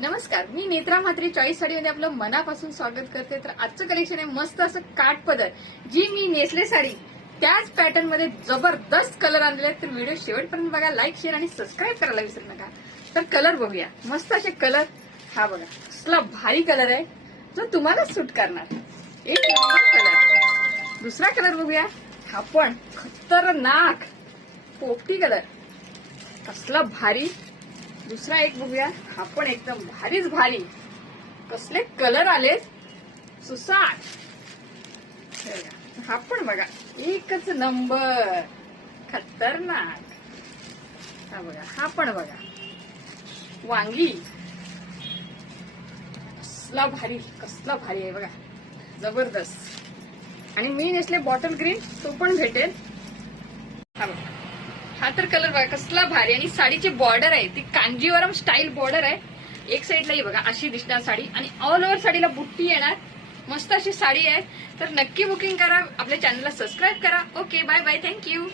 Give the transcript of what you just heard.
नमस्कार, मी नेत्रा म्हात्रे चॉईस साडीमध्ये आपलं मनापासून स्वागत करते. तर आजचं कलेक्शन आहे मस्त असं काठ पदर, जी मी नेसले साडी त्याच पॅटर्न मध्ये जबरदस्त कलर आणले आहेत. तर व्हिडिओ शेवटपर्यंत बघा, लाईक शेअर आणि सबस्क्राईब करायला विसरू नका. तर कलर बघूया, मस्त असे कलर. हा बघा कसला भारी कलर आहे, जो तुम्हाला सूट करणार. एक नंबर कलर. दुसरा कलर बघूया, हा पण खतरनाक पोपटी कलर, कसला भारी. दुसरा एक बघूया, हा पण एकदम भारीच भारी. कसले कलर आले सुसाट. हा पण बघा एकच नंबर, खतरनाक. हा बघा, हा पण बघा वांगी, कसला भारी कसला भारी आहे बघा, जबरदस्त. आणि मी नेसले बॉटल ग्रीन, तो पण भेटेल. हा बघा, हा तर कलर बघा कसला भारी. आणि साडीची बॉर्डर आहे ती कांजीवरम स्टाईल बॉर्डर आहे. एक साईडलाही बघा अशी दिसणार साडी, आणि ऑल ओव्हर साडीला बुट्टी येणार. मस्त अशी साडी आहे. तर नक्की बुकिंग करा, आपल्या चॅनलला सबस्क्राईब करा. Okay, bye bye, thank you.